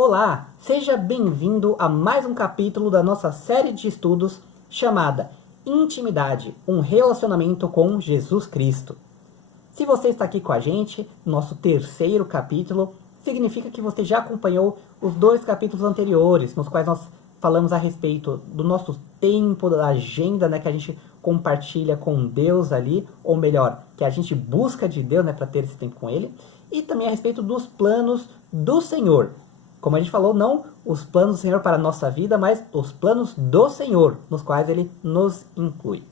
Olá, seja bem-vindo a mais um capítulo da nossa série de estudos chamada Intimidade, um relacionamento com Jesus Cristo. Se você está aqui com a gente, nosso terceiro capítulo, significa que você já acompanhou os 2 capítulos anteriores, nos quais nós falamos a respeito do nosso tempo, da agenda, né, que a gente compartilha com Deus ali, ou melhor, que a gente busca de Deus, né, para ter esse tempo com Ele, e também a respeito dos planos do Senhor. Como a gente falou, não os planos do Senhor para a nossa vida, mas os planos do Senhor, nos quais Ele nos inclui.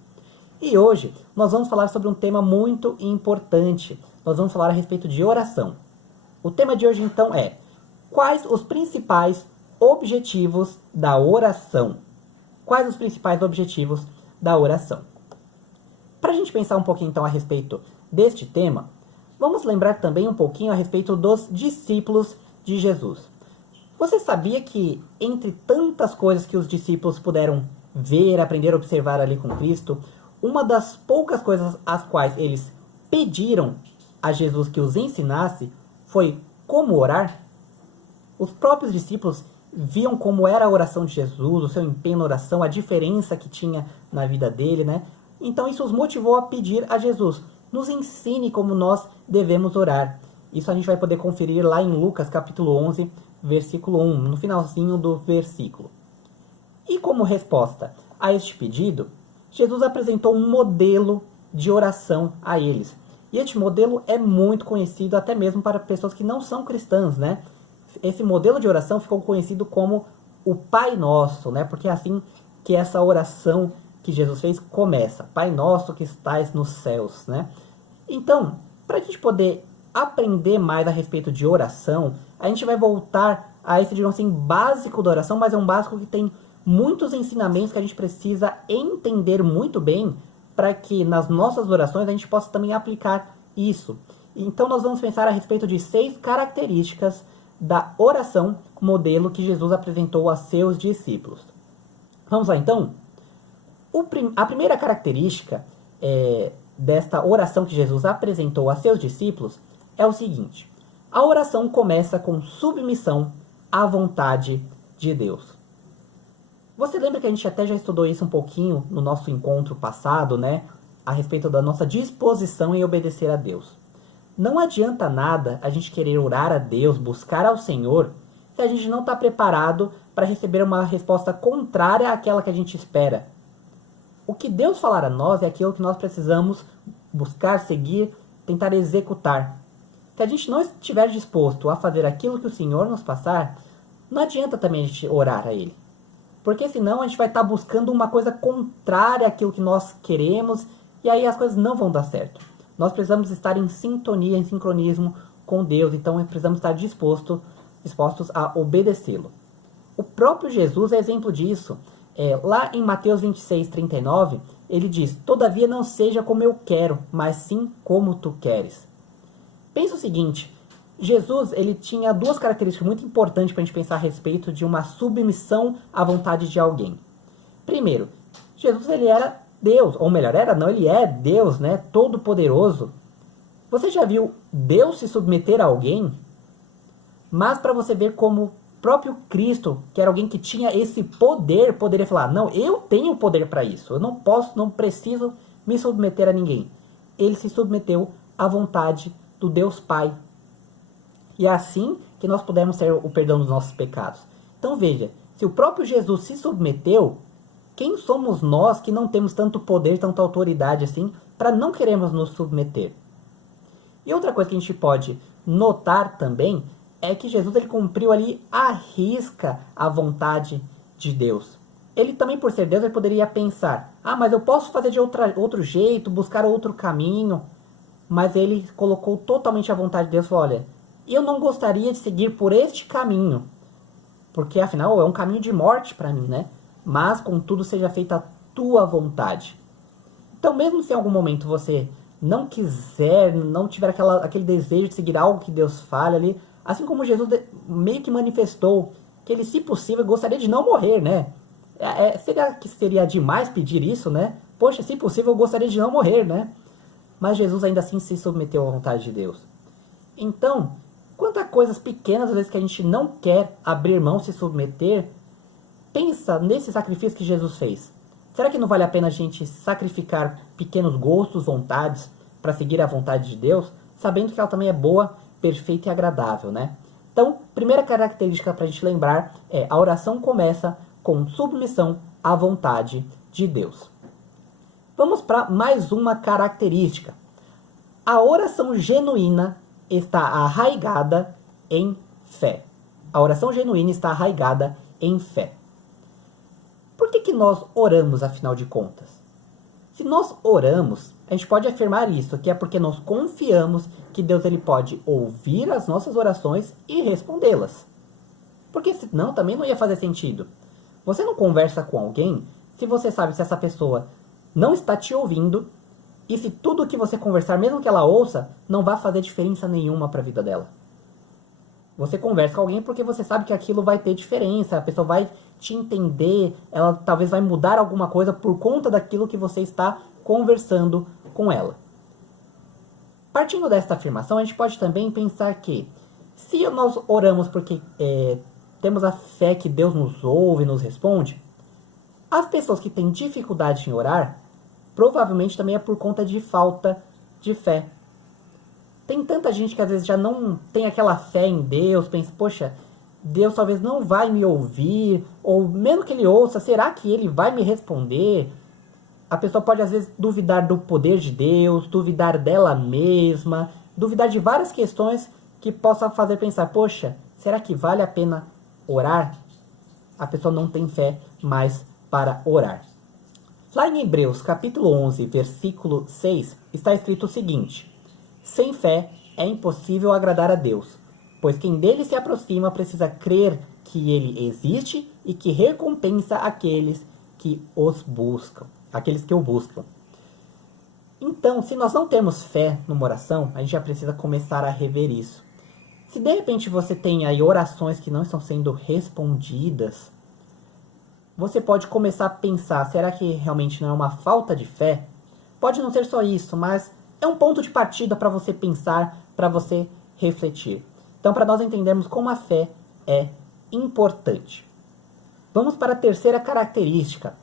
E hoje nós vamos falar sobre um tema muito importante. Nós vamos falar a respeito de oração. O tema de hoje então é: quais os principais objetivos da oração? Quais os principais objetivos da oração? Para a gente pensar um pouquinho então a respeito deste tema, vamos lembrar também um pouquinho a respeito dos discípulos de Jesus. Você sabia que entre tantas coisas que os discípulos puderam ver, aprender, observar ali com Cristo, uma das poucas coisas as quais eles pediram a Jesus que os ensinasse foi como orar? Os próprios discípulos viam como era a oração de Jesus, o seu empenho na oração, a diferença que tinha na vida dele, né? Então isso os motivou a pedir a Jesus: nos ensine como nós devemos orar. Isso a gente vai poder conferir lá em Lucas capítulo 11, versículo 1, no finalzinho do versículo. E como resposta a este pedido, Jesus apresentou um modelo de oração a eles. E este modelo é muito conhecido até mesmo para pessoas que não são cristãs, né? Esse modelo de oração ficou conhecido como o Pai Nosso, né? Porque é assim que essa oração que Jesus fez começa: Pai Nosso que estais nos céus, né? Então, para a gente poder aprender mais a respeito de oração, a gente vai voltar a esse, digamos assim, básico da oração, mas é um básico que tem muitos ensinamentos que a gente precisa entender muito bem para que nas nossas orações a gente possa também aplicar isso. Então nós vamos pensar a respeito de 6 características da oração modelo que Jesus apresentou a seus discípulos. Vamos lá então? A primeira característica desta oração que Jesus apresentou a seus discípulos é o seguinte: a oração começa com submissão à vontade de Deus. Você lembra que a gente até já estudou isso um pouquinho no nosso encontro passado, né? A respeito da nossa disposição em obedecer a Deus. Não adianta nada a gente querer orar a Deus, buscar ao Senhor, se a gente não está preparado para receber uma resposta contrária àquela que a gente espera. O que Deus falar a nós é aquilo que nós precisamos buscar, seguir, tentar executar. Se a gente não estiver disposto a fazer aquilo que o Senhor nos passar, não adianta também a gente orar a Ele. Porque senão a gente vai estar buscando uma coisa contrária àquilo que nós queremos, e aí as coisas não vão dar certo. Nós precisamos estar em sintonia, em sincronismo com Deus, então precisamos estar dispostos a obedecê-lo. O próprio Jesus é exemplo disso. Lá em Mateus 26, 39, ele diz: todavia não seja como eu quero, mas sim como tu queres. Pensa o seguinte: Jesus ele tinha 2 características muito importantes para a gente pensar a respeito de uma submissão à vontade de alguém. Primeiro, Jesus ele era Deus, ou melhor, ele é Deus, né, todo-poderoso. Você já viu Deus se submeter a alguém? Mas para você ver como o próprio Cristo, que era alguém que tinha esse poder, poderia falar: não, eu tenho poder para isso, eu não preciso me submeter a ninguém. Ele se submeteu à vontade do Deus Pai. E é assim que nós podemos ter o perdão dos nossos pecados. Então veja, se o próprio Jesus se submeteu, quem somos nós que não temos tanto poder, tanta autoridade assim, para não queremos nos submeter? E outra coisa que a gente pode notar também é que Jesus ele cumpriu ali à risca a vontade de Deus. Ele também, por ser Deus, ele poderia pensar: mas eu posso fazer de outro jeito, buscar outro caminho. Mas ele colocou totalmente a vontade de Deus e falou: olha, eu não gostaria de seguir por este caminho, porque afinal é um caminho de morte para mim, né? Mas contudo seja feita a tua vontade. Então mesmo se em algum momento você não quiser, não tiver aquele desejo de seguir algo que Deus fale ali, assim como Jesus meio que manifestou que ele, se possível, gostaria de não morrer, né? Será que seria demais pedir isso, né? Poxa, se possível, eu gostaria de não morrer, né? Mas Jesus ainda assim se submeteu à vontade de Deus. Então, Quanto a coisas pequenas, às vezes, que a gente não quer abrir mão, se submeter, pensa nesse sacrifício que Jesus fez. Será que não vale a pena a gente sacrificar pequenos gostos, vontades, para seguir a vontade de Deus, sabendo que ela também é boa, perfeita e agradável, né? Então, primeira característica para a gente lembrar é a oração começa com submissão à vontade de Deus. Vamos para mais uma característica. A oração genuína está arraigada em fé. A oração genuína está arraigada em fé. Por que nós oramos, afinal de contas? Se nós oramos, a gente pode afirmar isso, que é porque nós confiamos que Deus ele pode ouvir as nossas orações e respondê-las. Porque senão também não ia fazer sentido. Você não conversa com alguém se você sabe se essa pessoa não está te ouvindo e se tudo que você conversar, mesmo que ela ouça, não vai fazer diferença nenhuma para a vida dela. Você conversa com alguém porque você sabe que aquilo vai ter diferença, a pessoa vai te entender, ela talvez vai mudar alguma coisa por conta daquilo que você está conversando com ela. Partindo desta afirmação, a gente pode também pensar que se nós oramos porque temos a fé que Deus nos ouve e nos responde, as pessoas que têm dificuldade em orar, provavelmente também é por conta de falta de fé. Tem tanta gente que às vezes já não tem aquela fé em Deus, pensa, poxa, Deus talvez não vai me ouvir, ou mesmo que ele ouça, será que ele vai me responder? A pessoa pode às vezes duvidar do poder de Deus, duvidar dela mesma, duvidar de várias questões que possa fazer pensar, poxa, será que vale a pena orar? A pessoa não tem fé mais para orar. Lá em Hebreus capítulo 11, versículo 6, está escrito o seguinte: sem fé é impossível agradar a Deus, pois quem dele se aproxima precisa crer que ele existe e que recompensa aqueles que os buscam, aqueles que o buscam. Então, se nós não temos fé numa oração, a gente já precisa começar a rever isso. Se de repente você tem aí orações que não estão sendo respondidas, você pode começar a pensar, será que realmente não é uma falta de fé? Pode não ser só isso, mas é um ponto de partida para você pensar, para você refletir. Então, para nós entendermos como a fé é importante. Vamos para a terceira característica.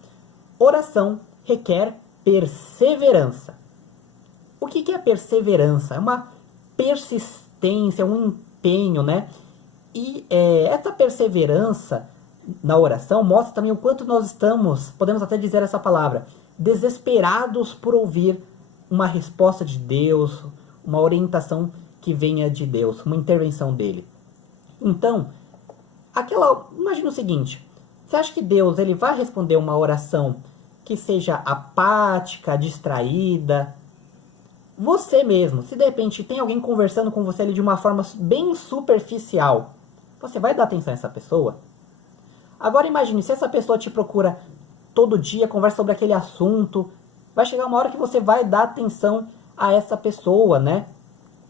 Oração requer perseverança. O que é perseverança? É uma persistência, um empenho, né? E essa perseverança na oração mostra também o quanto nós estamos, podemos até dizer essa palavra, desesperados por ouvir uma resposta de Deus, uma orientação que venha de Deus, uma intervenção dele. Então, imagina o seguinte, você acha que Deus ele vai responder uma oração que seja apática, distraída? Você mesmo, se de repente tem alguém conversando com você ali de uma forma bem superficial, você vai dar atenção a essa pessoa? Agora imagine, se essa pessoa te procura todo dia, conversa sobre aquele assunto, vai chegar uma hora que você vai dar atenção a essa pessoa, né?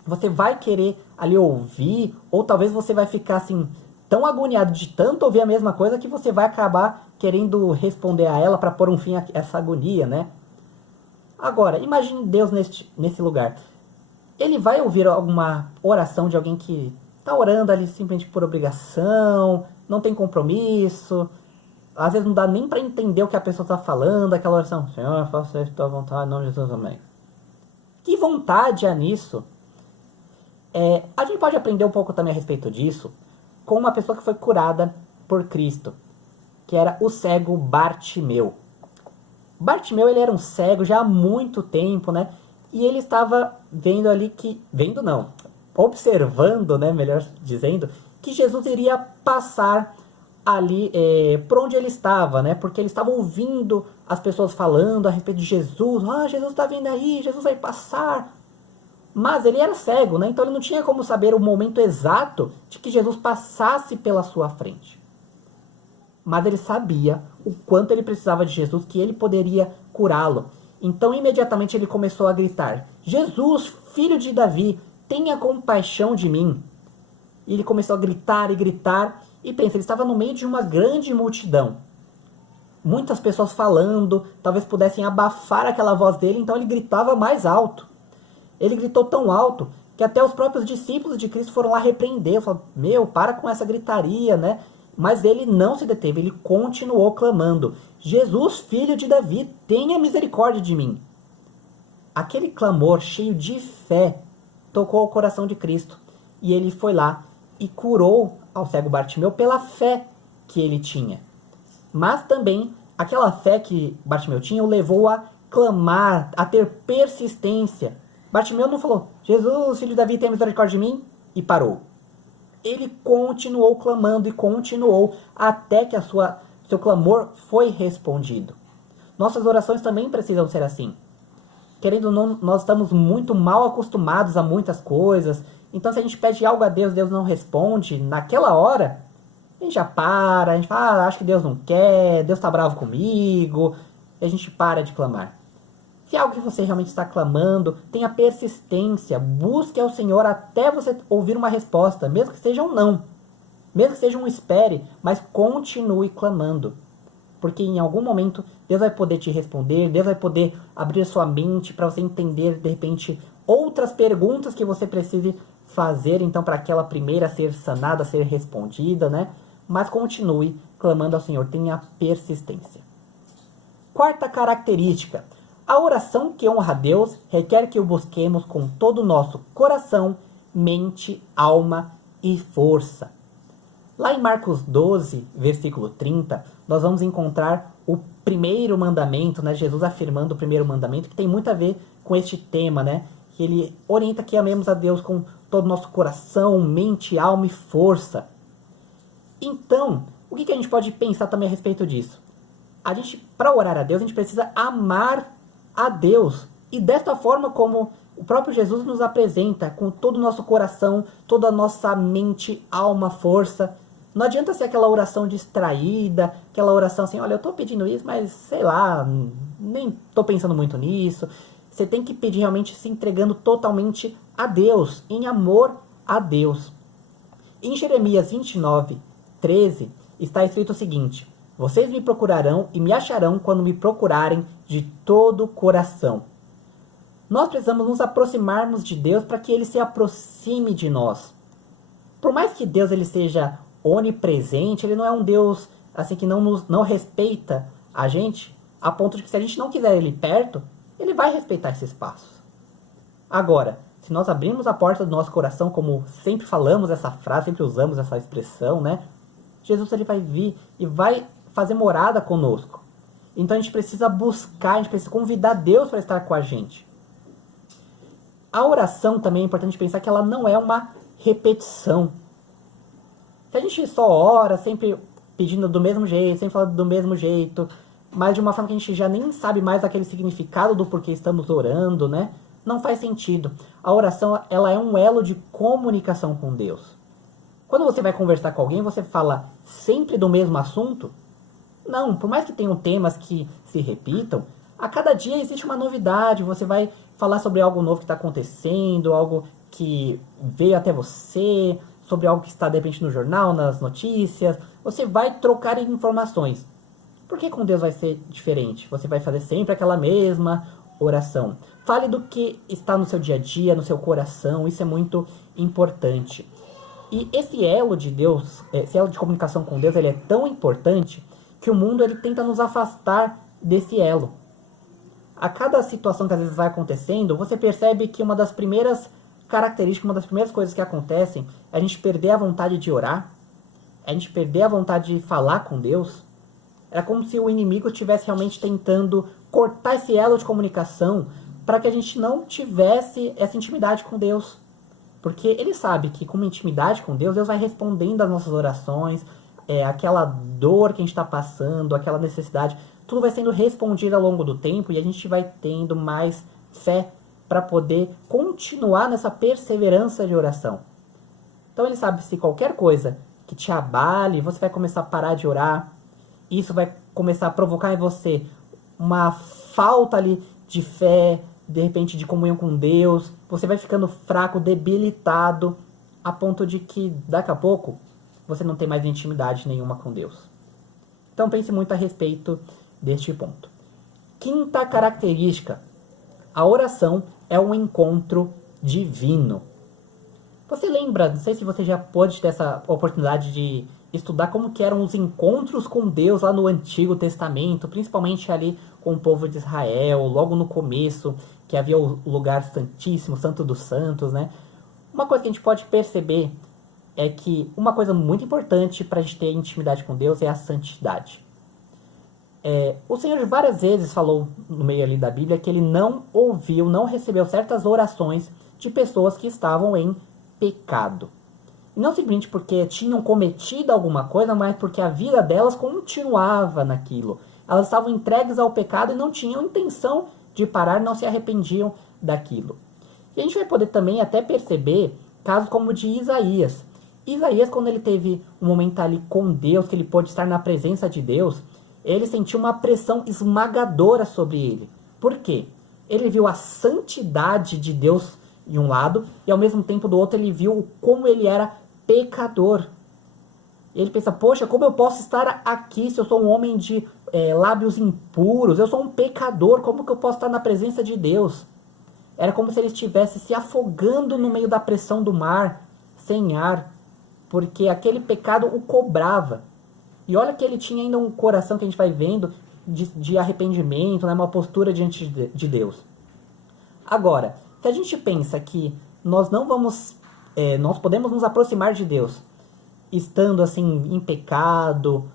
Você vai querer ali ouvir, ou talvez você vai ficar assim, tão agoniado de tanto ouvir a mesma coisa que você vai acabar querendo responder a ela para pôr um fim a essa agonia, né? Agora, imagine Deus nesse lugar. Ele vai ouvir alguma oração de alguém que está orando ali simplesmente por obrigação, não tem compromisso, às vezes não dá nem para entender o que a pessoa está falando, aquela oração, Senhor, faça isso, tua vontade, em nome de Jesus, amém. Que vontade há nisso? A gente pode aprender um pouco também a respeito disso com uma pessoa que foi curada por Cristo, que era o cego Bartimeu. Bartimeu, ele era um cego já há muito tempo, né? E ele estava vendo ali observando, né, melhor dizendo, que Jesus iria passar ali por onde ele estava, né? Porque ele estava ouvindo as pessoas falando a respeito de Jesus. Ah, Jesus está vindo aí, Jesus vai passar. Mas ele era cego, né? Então ele não tinha como saber o momento exato de que Jesus passasse pela sua frente. Mas ele sabia o quanto ele precisava de Jesus, que ele poderia curá-lo. Então imediatamente ele começou a gritar: Jesus, filho de Davi, tenha compaixão de mim. E ele começou a gritar e gritar. E pensa, ele estava no meio de uma grande multidão. Muitas pessoas falando, talvez pudessem abafar aquela voz dele, então ele gritava mais alto. Ele gritou tão alto que até os próprios discípulos de Cristo foram lá repreender, falaram, meu, para com essa gritaria, né? Mas ele não se deteve, ele continuou clamando, Jesus, filho de Davi, tenha misericórdia de mim. Aquele clamor cheio de fé tocou o coração de Cristo, e ele foi lá e curou ao cego Bartimeu pela fé que ele tinha. Mas também aquela fé que Bartimeu tinha o levou a clamar, a ter persistência. Bartimeu não falou, Jesus, filho de Davi, tenha misericórdia de mim, e parou. Ele continuou clamando e continuou até que seu clamor foi respondido. Nossas orações também precisam ser assim. Querendo ou não, nós estamos muito mal acostumados a muitas coisas. Então, se a gente pede algo a Deus, Deus não responde, naquela hora, a gente já para, a gente fala, acho que Deus não quer, Deus está bravo comigo, e a gente para de clamar. Se é algo que você realmente está clamando, tenha persistência, busque ao Senhor até você ouvir uma resposta, mesmo que seja um não, mesmo que seja um espere, mas continue clamando. Porque em algum momento Deus vai poder te responder, Deus vai poder abrir sua mente para você entender, de repente, outras perguntas que você precise fazer, então, para aquela primeira ser sanada, ser respondida, né? Mas continue clamando ao Senhor, tenha persistência. Quarta característica. A oração que honra a Deus requer que o busquemos com todo o nosso coração, mente, alma e força. Lá em Marcos 12, versículo 30, nós vamos encontrar o primeiro mandamento, né? Jesus afirmando o primeiro mandamento, que tem muito a ver com este tema, né? Que ele orienta que amemos a Deus com todo o nosso coração, mente, alma e força. Então, o que a gente pode pensar também a respeito disso? A gente, para orar a Deus, a gente precisa amar a Deus. E desta forma como o próprio Jesus nos apresenta, com todo o nosso coração, toda a nossa mente, alma, força. Não adianta ser aquela oração distraída, aquela oração assim, olha, eu estou pedindo isso, mas sei lá, nem estou pensando muito nisso. Você tem que pedir realmente se entregando totalmente a Deus, em amor a Deus. Em Jeremias 29, 13, está escrito o seguinte, vocês me procurarão e me acharão quando me procurarem de todo o coração. Nós precisamos nos aproximarmos de Deus para que Ele se aproxime de nós. Por mais que Deus ele seja onipresente, Ele não é um Deus assim que não respeita a gente, a ponto de que se a gente não quiser Ele perto, Ele vai respeitar esse espaço. Agora, se nós abrirmos a porta do nosso coração, como sempre falamos essa frase, sempre usamos essa expressão, né? Jesus ele vai vir e vai fazer morada conosco. Então a gente precisa buscar, a gente precisa convidar Deus para estar com a gente. A oração também é importante pensar que ela não é uma repetição. Se a gente só ora, sempre pedindo do mesmo jeito, sempre falando do mesmo jeito, mas de uma forma que a gente já nem sabe mais aquele significado do porquê estamos orando, né? Não faz sentido. A oração, ela é um elo de comunicação com Deus. Quando você vai conversar com alguém, você fala sempre do mesmo assunto? Não, por mais que tenham temas que se repitam, a cada dia existe uma novidade, você vai falar sobre algo novo que está acontecendo, algo que veio até você, sobre algo que está de repente no jornal, nas notícias, você vai trocar informações. Por que com Deus vai ser diferente? Você vai fazer sempre aquela mesma oração. Fale do que está no seu dia a dia, no seu coração, isso é muito importante. E esse elo de Deus, esse elo de comunicação com Deus, ele é tão importante que o mundo ele tenta nos afastar desse elo. A cada situação que às vezes vai acontecendo, você percebe que uma das primeiras características, uma das primeiras coisas que acontecem é a gente perder a vontade de orar, é a gente perder a vontade de falar com Deus. Era como se o inimigo estivesse realmente tentando cortar esse elo de comunicação para que a gente não tivesse essa intimidade com Deus. Porque ele sabe que com uma intimidade com Deus, Deus vai respondendo às nossas orações, aquela dor que a gente está passando, aquela necessidade, tudo vai sendo respondido ao longo do tempo e a gente vai tendo mais fé para poder continuar nessa perseverança de oração. Então ele sabe se qualquer coisa que te abale, você vai começar a parar de orar, isso vai começar a provocar em você uma falta ali de fé, de repente de comunhão com Deus, você vai ficando fraco, debilitado, a ponto de que daqui a pouco você não tem mais intimidade nenhuma com Deus. Então pense muito a respeito deste ponto. Quinta característica, a oração é um encontro divino. Você lembra, não sei se você já pôde ter essa oportunidade de estudar como que eram os encontros com Deus lá no Antigo Testamento, principalmente ali com o povo de Israel, logo no começo, que havia o lugar santíssimo, Santo dos Santos, né? Uma coisa que a gente pode perceber é que uma coisa muito importante para a gente ter intimidade com Deus é a santidade. O Senhor várias vezes falou no meio ali da Bíblia que ele não ouviu, não recebeu certas orações de pessoas que estavam em pecado. E não simplesmente porque tinham cometido alguma coisa, mas porque a vida delas continuava naquilo. Elas estavam entregues ao pecado e não tinham intenção de parar, não se arrependiam daquilo. E a gente vai poder também até perceber casos como o de Isaías. Isaías, quando ele teve um momento ali com Deus, que ele pôde estar na presença de Deus, ele sentiu uma pressão esmagadora sobre ele. Por quê? Ele viu a santidade de Deus de um lado, e ao mesmo tempo do outro ele viu como ele era pecador. Ele pensa, poxa, como eu posso estar aqui se eu sou um homem de lábios impuros? Eu sou um pecador, como que eu posso estar na presença de Deus? Era como se ele estivesse se afogando no meio da pressão do mar, sem ar, porque aquele pecado o cobrava. E olha que ele tinha ainda um coração que a gente vai vendo de arrependimento, né, uma postura diante de Deus. Agora, se a gente pensa que nós não vamos, nós podemos nos aproximar de Deus estando assim em pecado,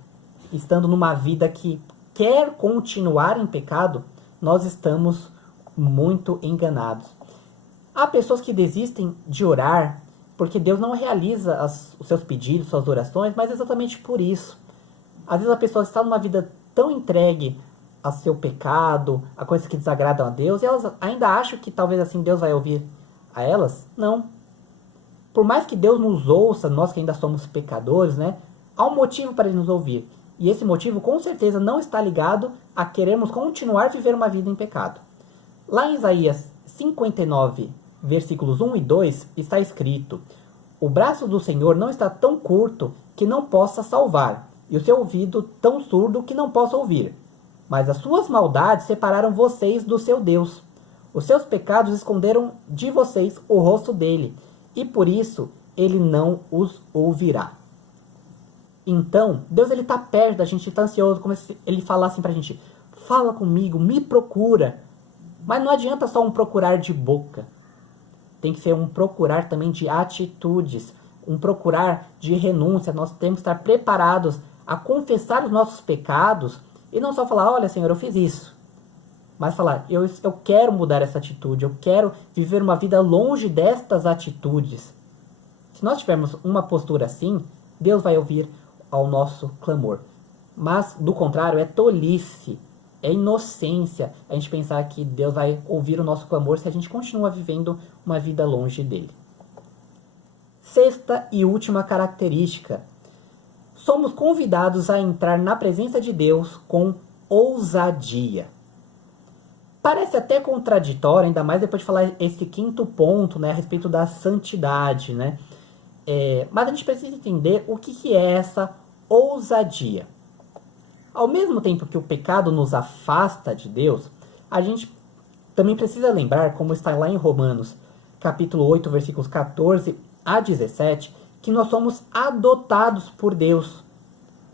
estando numa vida que quer continuar em pecado, nós estamos muito enganados. Há pessoas que desistem de orar porque Deus não realiza os seus pedidos, suas orações, mas exatamente por isso. Às vezes a pessoa está numa vida tão entregue ao seu pecado, a coisas que desagradam a Deus, e elas ainda acham que talvez assim Deus vai ouvir a elas. Não. Por mais que Deus nos ouça, nós que ainda somos pecadores, né, há um motivo para Ele nos ouvir. E esse motivo com certeza não está ligado a querermos continuar a viver uma vida em pecado. Lá em Isaías 59, versículos 1 e 2, está escrito: o braço do Senhor não está tão curto que não possa salvar, e o seu ouvido tão surdo que não possa ouvir. Mas as suas maldades separaram vocês do seu Deus. Os seus pecados esconderam de vocês o rosto dele, e por isso ele não os ouvirá. Então, Deus está perto da gente, está ansioso, como se ele falasse pra gente: fala comigo, me procura. Mas não adianta só um procurar de boca. Tem que ser um procurar também de atitudes, um procurar de renúncia. Nós temos que estar preparados a confessar os nossos pecados e não só falar: olha, Senhor, eu fiz isso. Mas falar: eu quero mudar essa atitude, eu quero viver uma vida longe destas atitudes. Se nós tivermos uma postura assim, Deus vai ouvir ao nosso clamor. Mas, do contrário, é tolice, é inocência a gente pensar que Deus vai ouvir o nosso clamor se a gente continua vivendo uma vida longe dele. Sexta e última característica: somos convidados a entrar na presença de Deus com ousadia. Parece até contraditório, ainda mais depois de falar esse quinto ponto, né, a respeito da santidade, né? Mas a gente precisa entender o que é essa ousadia. Ao mesmo tempo que o pecado nos afasta de Deus, a gente também precisa lembrar, como está lá em Romanos, capítulo 8, versículos 14 a 17, que nós somos adotados por Deus.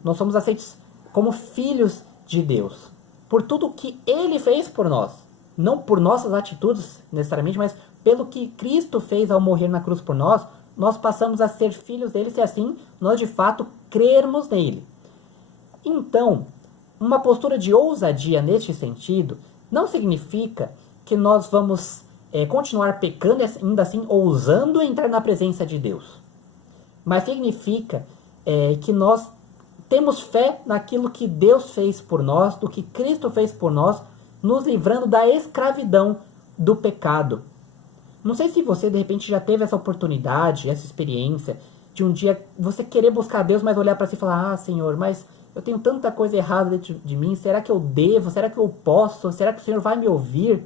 Nós somos aceitos como filhos de Deus, por tudo que Ele fez por nós. Não por nossas atitudes, necessariamente, mas pelo que Cristo fez ao morrer na cruz por nós, nós passamos a ser filhos dele, se assim nós de fato crermos nele. Então, uma postura de ousadia neste sentido não significa que nós vamos continuar pecando e ainda assim ousando entrar na presença de Deus. Mas significa que nós temos fé naquilo que Deus fez por nós, do que Cristo fez por nós, nos livrando da escravidão do pecado. Não sei se você de repente já teve essa oportunidade, essa experiência, de um dia você querer buscar Deus, mas olhar para si e falar: ah, Senhor, mas eu tenho tanta coisa errada dentro de mim, será que eu devo? Será que eu posso? Será que o Senhor vai me ouvir?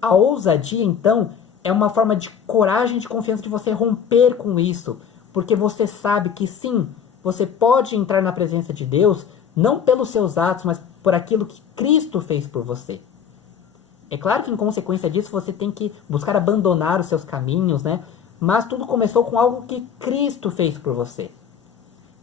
A ousadia, então, é uma forma de coragem e de confiança de você romper com isso, porque você sabe que sim, você pode entrar na presença de Deus, não pelos seus atos, mas por aquilo que Cristo fez por você. É claro que em consequência disso você tem que buscar abandonar os seus caminhos, né? mas tudo começou com algo que Cristo fez por você.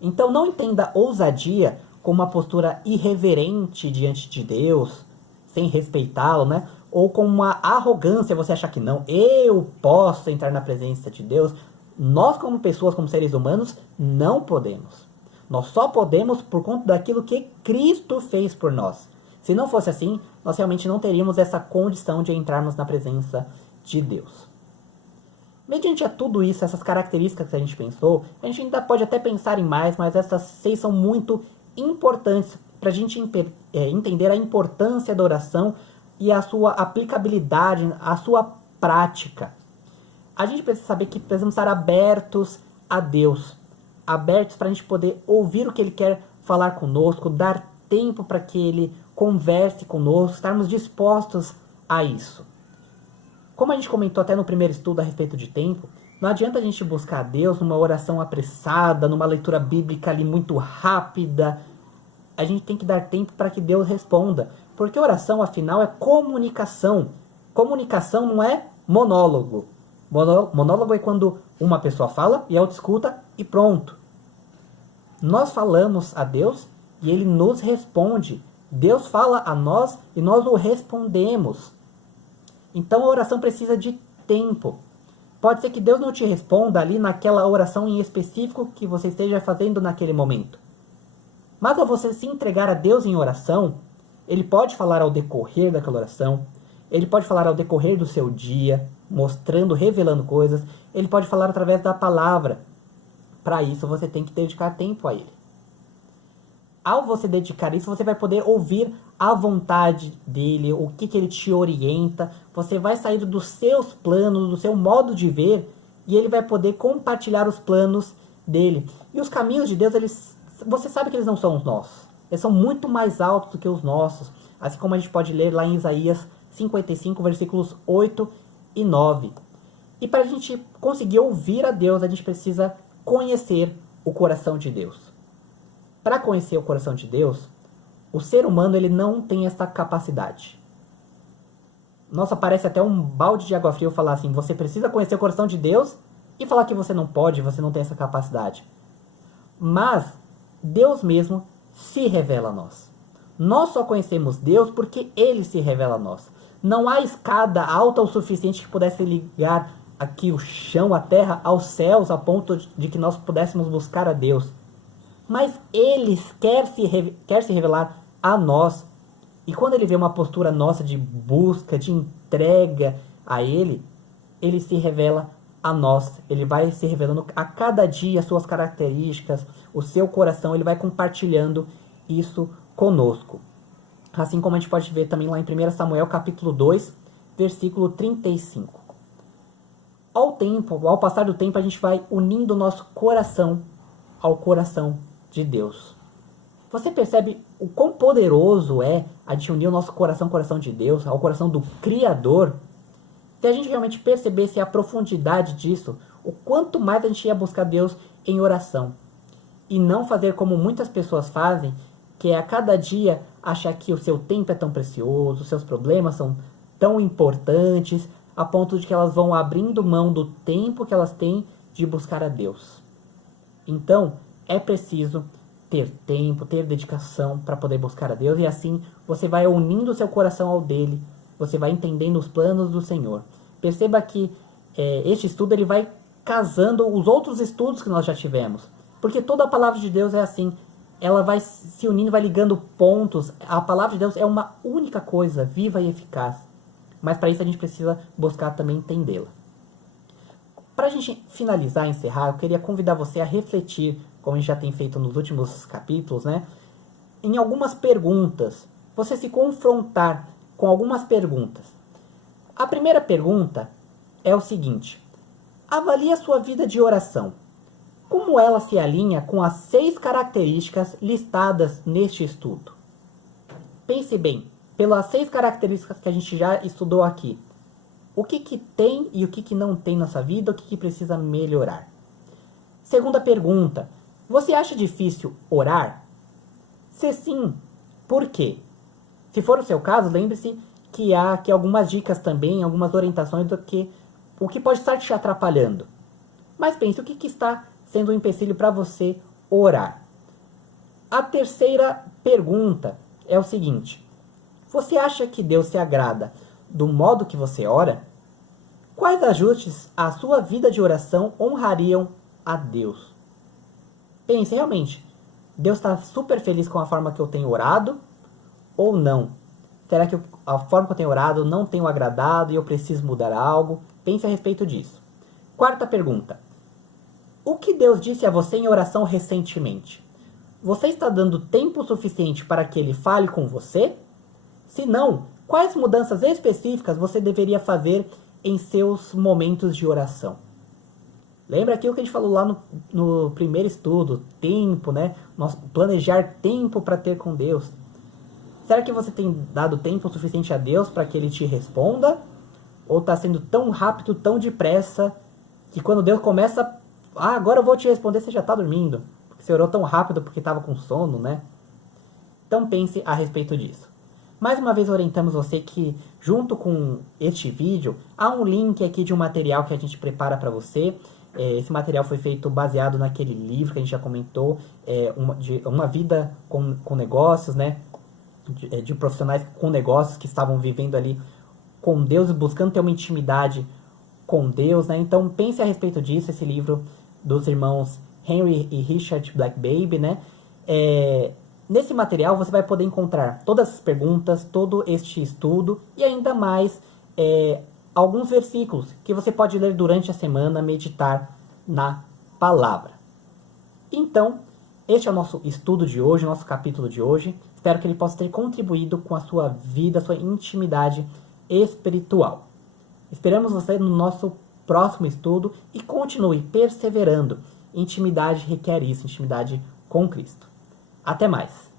Então não entenda ousadia como uma postura irreverente diante de Deus, sem respeitá-lo, né? Ou com uma arrogância, você achar que não, eu posso entrar na presença de Deus. Nós, como pessoas, como seres humanos, não podemos. Nós só podemos por conta daquilo que Cristo fez por nós. Se não fosse assim, nós realmente não teríamos essa condição de entrarmos na presença de Deus. Mediante a tudo isso, essas características que a gente pensou, a gente ainda pode até pensar em mais, mas essas 6 são muito importantes para a gente entender a importância da oração e a sua aplicabilidade, a sua prática. A gente precisa saber que precisamos estar abertos a Deus, abertos para a gente poder ouvir o que Ele quer falar conosco, dar tempo para que Ele converse conosco, estarmos dispostos a isso. Como a gente comentou até no primeiro estudo a respeito de tempo, não adianta a gente buscar a Deus numa oração apressada, numa leitura bíblica ali muito rápida. A gente tem que dar tempo para que Deus responda. Porque oração, afinal, é comunicação. Comunicação não é monólogo. Monólogo é quando uma pessoa fala e a outra escuta e pronto. Nós falamos a Deus e Ele nos responde. Deus fala a nós e nós o respondemos. Então a oração precisa de tempo. Pode ser que Deus não te responda ali naquela oração em específico que você esteja fazendo naquele momento. Mas ao você se entregar a Deus em oração, Ele pode falar ao decorrer daquela oração, Ele pode falar ao decorrer do seu dia, mostrando, revelando coisas, Ele pode falar através da palavra. Para isso você tem que dedicar tempo a Ele. Ao você dedicar isso, você vai poder ouvir a vontade dEle, o que Ele te orienta, você vai sair dos seus planos, do seu modo de ver, e Ele vai poder compartilhar os planos dEle. E os caminhos de Deus, você sabe que eles não são os nossos. Eles são muito mais altos do que os nossos. Assim como a gente pode ler lá em Isaías 55, versículos 8 e 9. E para a gente conseguir ouvir a Deus, a gente precisa conhecer o coração de Deus. Para conhecer o coração de Deus, o ser humano ele não tem essa capacidade. Nossa, parece até um balde de água fria eu falar assim, você precisa conhecer o coração de Deus e falar que você não pode, você não tem essa capacidade. Mas Deus mesmo se revela a nós. Nós só conhecemos Deus porque Ele se revela a nós. Não há escada alta o suficiente que pudesse ligar aqui o chão, a terra, aos céus, a ponto de que nós pudéssemos buscar a Deus. Mas Ele quer se revelar a nós. E quando Ele vê uma postura nossa de busca, de entrega a Ele, Ele se revela a nós. Ele vai se revelando a cada dia as suas características, o seu coração, Ele vai compartilhando isso conosco. Assim como a gente pode ver também lá em 1 Samuel capítulo 2, versículo 35. Ao passar do tempo, a gente vai unindo o nosso coração ao coração de Deus. Você percebe o quão poderoso é a gente unir o nosso coração ao coração de Deus, ao coração do Criador? Se a gente realmente percebesse a profundidade disso, o quanto mais a gente ia buscar Deus em oração. E não fazer como muitas pessoas fazem, que é a cada dia achar que o seu tempo é tão precioso, os seus problemas são tão importantes, a ponto de que elas vão abrindo mão do tempo que elas têm de buscar a Deus. Então, é preciso ter tempo, ter dedicação para poder buscar a Deus, e assim você vai unindo o seu coração ao dele, você vai entendendo os planos do Senhor. Perceba que este estudo ele vai casando os outros estudos que nós já tivemos, porque toda a palavra de Deus é assim, ela vai se unindo, vai ligando pontos. A palavra de Deus é uma única coisa, viva e eficaz, mas para isso a gente precisa buscar também entendê-la. Para a gente finalizar e encerrar, eu queria convidar você a refletir, como a gente já tem feito nos últimos capítulos, né, em algumas perguntas. Você se confrontar com algumas perguntas. A primeira pergunta é o seguinte: avalie a sua vida de oração. Como ela se alinha com as 6 características listadas neste estudo? Pense bem, pelas 6 características que a gente já estudou aqui. O que tem e o que não tem na sua vida, o que precisa melhorar? Segunda pergunta: você acha difícil orar? Se sim, por quê? Se for o seu caso, lembre-se que há aqui algumas dicas também, algumas orientações do que o que pode estar te atrapalhando. Mas pense, o que está sendo um empecilho para você orar? A terceira pergunta é o seguinte: você acha que Deus se agrada do modo que você ora? Quais ajustes à sua vida de oração honrariam a Deus? Pense realmente, Deus está super feliz com a forma que eu tenho orado ou não? Será que a forma que eu tenho orado não tem o agradado e eu preciso mudar algo? Pense a respeito disso. Quarta pergunta: o que Deus disse a você em oração recentemente? Você está dando tempo suficiente para que Ele fale com você? Se não, quais mudanças específicas você deveria fazer em seus momentos de oração? Lembra aquilo que a gente falou lá no primeiro estudo, tempo, né? Planejar tempo para ter com Deus. Será que você tem dado tempo suficiente a Deus para que Ele te responda? Ou está sendo tão rápido, tão depressa, que quando Deus começa, agora eu vou te responder, você já está dormindo? Porque você orou tão rápido porque estava com sono, né? Então pense a respeito disso. Mais uma vez orientamos você que, junto com este vídeo, há um link aqui de um material que a gente prepara para você. Esse material foi feito baseado naquele livro que a gente já comentou, uma vida com negócios, né? De profissionais com negócios que estavam vivendo ali com Deus, buscando ter uma intimidade com Deus, né? Então pense a respeito disso, esse livro dos irmãos Henry e Richard Blackbaby, né? Nesse material você vai poder encontrar todas as perguntas, todo este estudo e ainda mais alguns versículos que você pode ler durante a semana, meditar na palavra. Então, este é o nosso estudo de hoje, nosso capítulo de hoje. Espero que ele possa ter contribuído com a sua vida, a sua intimidade espiritual. Esperamos você no nosso próximo estudo e continue perseverando. Intimidade requer isso, intimidade com Cristo. Até mais!